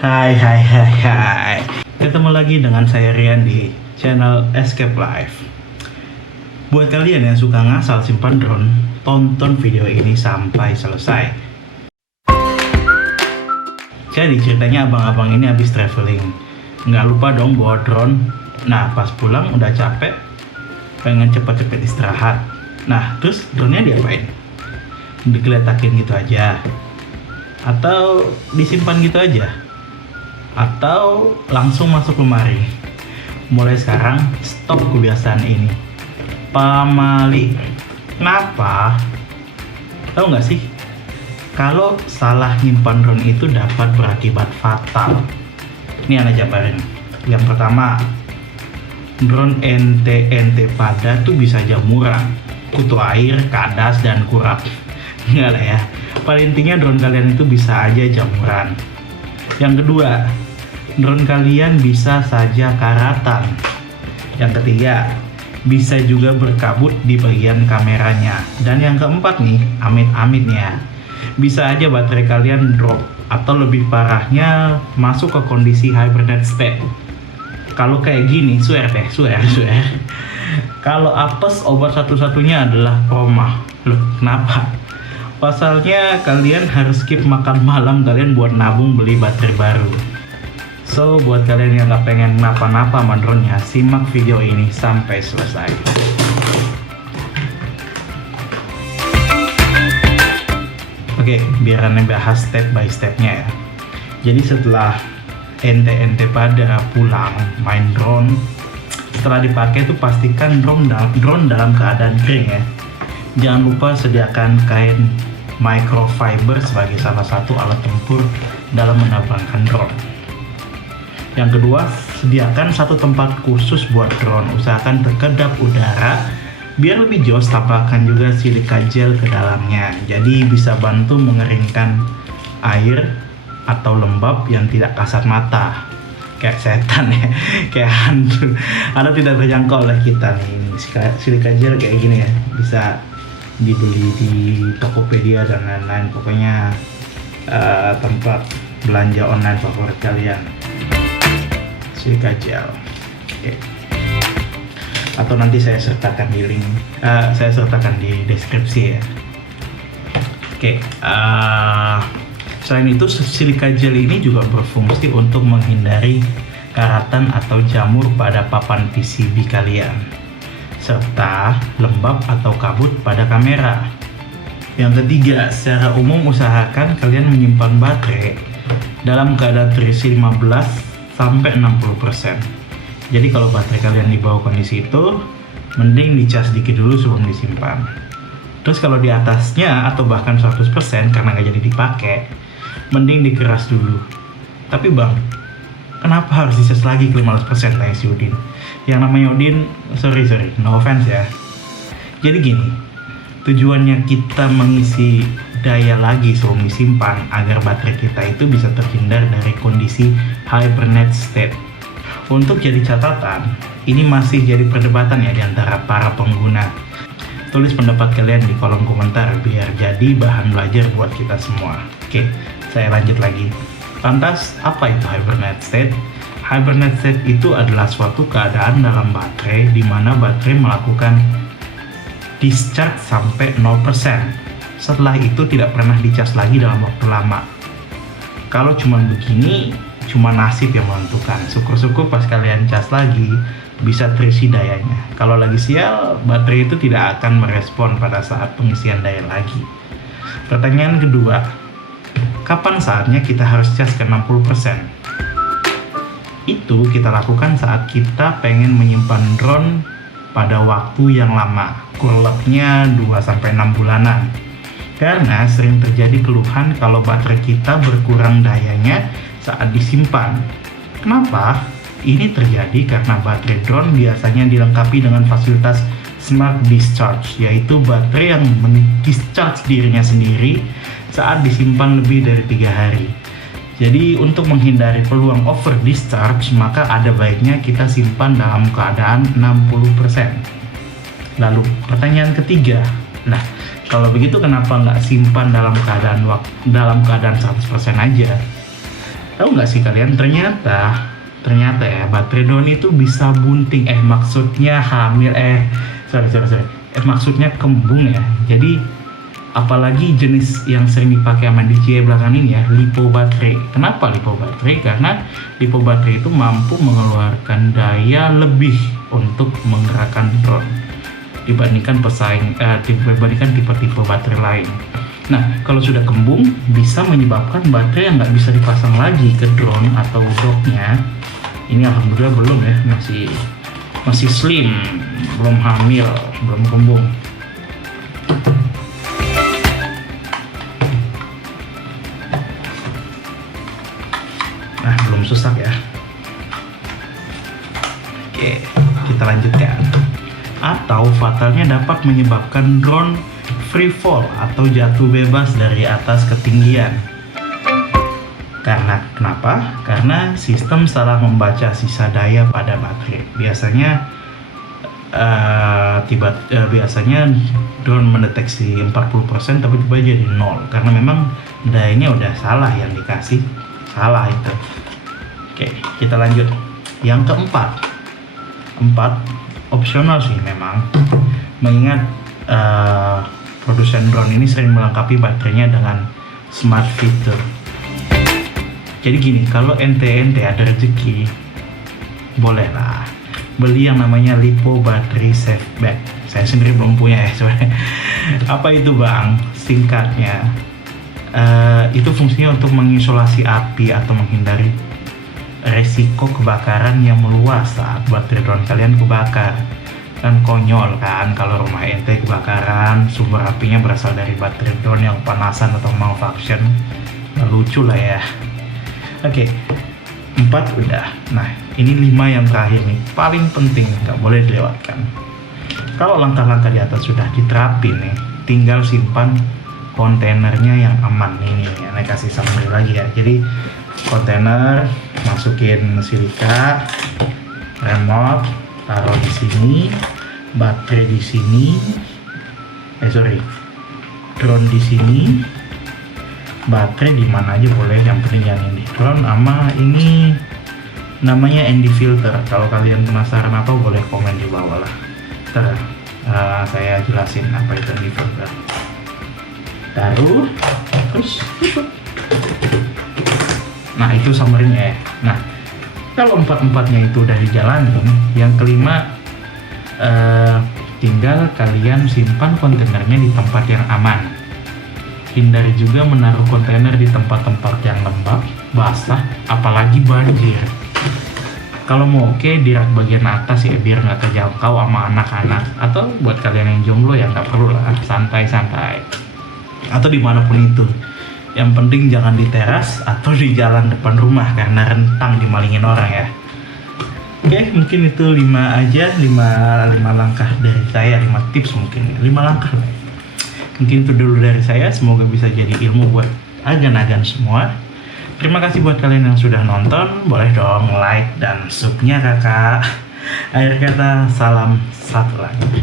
Hai hai hai hai. Ketemu lagi dengan saya Rian di channel Escape Life. Buat kalian yang suka ngasal simpan drone, tonton video ini sampai selesai. Jadi ceritanya abang-abang ini habis traveling. Nggak lupa dong bawa drone. Nah pas pulang udah capek, pengen cepet-cepet istirahat. Nah terus drone-nya diapain? Digeletakin gitu aja? Atau disimpan gitu aja? Atau langsung masuk lemari? Mulai sekarang stop kebiasaan ini, pamali. Kenapa? Tahu nggak sih, kalau salah nyimpan drone itu dapat berakibat fatal. Ini anak jabarin. Yang pertama, drone ente pada tuh bisa jamuran, kutu air, kadas, dan kurap. Enggak lah ya, pada intinya drone kalian itu bisa aja jamuran. Yang kedua, drone kalian bisa saja karatan. Yang ketiga, bisa juga berkabut di bagian kameranya. Dan yang keempat nih, amit-amitnya, bisa aja baterai kalian drop, atau lebih parahnya masuk ke kondisi hibernate state. Kalau kayak gini, swear. Kalau apes, obat satu-satunya adalah proma. Loh, kenapa? Pasalnya kalian harus skip makan malam kalian buat nabung beli baterai baru. So, buat kalian yang gak pengen kenapa-napa sama drone-nya, simak video ini sampai selesai. Oke, biar aneh bahas step by stepnya ya. Jadi setelah ente pada pulang main drone, setelah dipakai tuh pastikan drone dalam keadaan kering ya. Jangan lupa sediakan kain microfiber sebagai salah satu alat tempur dalam menerbangkan drone. Yang kedua, sediakan satu tempat khusus buat drone. Usahakan terkedap udara biar lebih jos. Tambahkan juga silika gel ke dalamnya, jadi bisa bantu mengeringkan air atau lembab yang tidak kasat mata kayak setan ya, kayak hantu, atau tidak terjangkau oleh kita nih. Ini silika gel kayak gini ya, bisa dibeli di Tokopedia dan lain-lain. Pokoknya tempat belanja online favorit kalian, silika gel. Oke. Atau nanti saya sertakan di link, saya sertakan di deskripsi ya. Oke. Selain itu, silika gel ini juga berfungsi untuk menghindari karatan atau jamur pada papan PCB kalian, serta lembab atau kabut pada kamera. Yang ketiga, secara umum usahakan kalian menyimpan baterai dalam keadaan terisi 15-60%. Jadi kalau baterai kalian di bawah kondisi itu, mending dicas dikit dulu sebelum disimpan. Terus kalau di atasnya atau bahkan 100% karena nggak jadi dipakai, mending dikeras dulu. Tapi bang, kenapa harus dicas lagi ke 15%? Tanya si Udin. Yang namanya Udin, sorry, no offense ya. Jadi gini, tujuannya kita mengisi daya lagi sebelum disimpan agar baterai kita itu bisa terhindar dari kondisi hibernate state. Untuk jadi catatan, ini masih jadi perdebatan ya di antara para pengguna. Tulis pendapat kalian di kolom komentar biar jadi bahan belajar buat kita semua. Oke, saya lanjut lagi. Lantas, apa itu hibernate state? Hibernate state itu adalah suatu keadaan dalam baterai di mana baterai melakukan discharge sampai 0%. Setelah itu tidak pernah dicas lagi dalam waktu lama. Kalau cuma begini, cuma nasib yang menentukan. Syukur-syukur pas kalian cas lagi bisa terisi dayanya. Kalau lagi sial, baterai itu tidak akan merespon pada saat pengisian daya lagi. Pertanyaan kedua, kapan saatnya kita harus cas ke 60%? Itu kita lakukan saat kita pengen menyimpan drone pada waktu yang lama, kurang lebihnya 2-6 bulanan. Karena sering terjadi keluhan kalau baterai kita berkurang dayanya saat disimpan. Kenapa? Ini terjadi karena baterai drone biasanya dilengkapi dengan fasilitas smart discharge, yaitu baterai yang mendischarge dirinya sendiri saat disimpan lebih dari 3 hari. Jadi untuk menghindari peluang over discharge, maka ada baiknya kita simpan dalam keadaan 60%. Lalu pertanyaan ketiga, nah kalau begitu kenapa nggak simpan dalam keadaan 100% aja? Tahu nggak sih kalian, ternyata ya baterai drone itu bisa bunting, maksudnya hamil, sorry, maksudnya kembung ya. Jadi apalagi jenis yang sering dipakai sama DJI belakangan ini ya, lipo baterai. Kenapa lipo baterai? Karena lipo baterai itu mampu mengeluarkan daya lebih untuk menggerakkan drone dibandingkan tipe-tipe baterai lain. Nah, kalau sudah kembung bisa menyebabkan baterai yang nggak bisa dipasang lagi ke drone atau docknya. Ini alhamdulillah belum ya, masih slim, belum hamil, belum kembung. Nah, belum susah ya. Oke, kita lanjutkan. Atau fatalnya dapat menyebabkan drone free fall atau jatuh bebas dari atas ketinggian. Karena kenapa? Karena sistem salah membaca sisa daya pada baterai. Biasanya drone mendeteksi 40% tapi tiba jadi 0 karena memang dayanya udah salah yang dikasih, salah itu. Oke, kita lanjut. Yang keempat, opsional sih memang, mengingat produsen drone ini sering melengkapi baterainya dengan smart feature. Jadi gini, kalau ente ada rezeki, bolehlah beli yang namanya lipo battery safe bag. Saya sendiri belum punya ya sebenarnya. Apa itu bang? Singkatnya, itu fungsinya untuk mengisolasi api atau menghindari resiko kebakaran yang meluas saat baterai drone kalian kebakar. Kan konyol kan kalau rumah ente kebakaran, sumber apinya berasal dari baterai drone yang panasan atau malfunction. Lucu lah ya. Oke, 4 udah. Nah, ini 5 yang terakhir nih, paling penting, nggak boleh dilewatkan. Kalau langkah-langkah di atas sudah diterapin nih, tinggal simpan kontainernya yang aman. Ini saya kasih summary lagi ya. Jadi kontainer, masukin silika, remote taruh di sini, baterai di sini, drone di sini, baterai di mana aja boleh, yang penting jangan di drone. Sama ini namanya ND filter. Kalau kalian penasaran apa, boleh komen di bawah lah. Ntar saya jelasin apa itu ND filter. Taruh, terus tutup. Nah, itu summary-nya ya. Nah, kalau 4-4-nya itu udah dijalanin, yang kelima tinggal kalian simpan kontainernya di tempat yang aman. Hindari juga menaruh kontainer di tempat-tempat yang lembab, basah, apalagi banjir. Kalau mau di rak bagian atas ya, biar nggak terjangkau sama anak-anak. Atau buat kalian yang jomblo ya nggak perlu lah, santai-santai. Atau dimanapun itu. Yang penting jangan di teras atau di jalan depan rumah karena rentang dimalingin orang ya. Oke, mungkin itu 5 aja, 5 langkah dari saya, 5 tips mungkin, 5 langkah. Mungkin itu dulu dari saya, semoga bisa jadi ilmu buat agan-agan semua. Terima kasih buat kalian yang sudah nonton, boleh dong like dan subnya kakak. Akhir kata, salam satu lagi.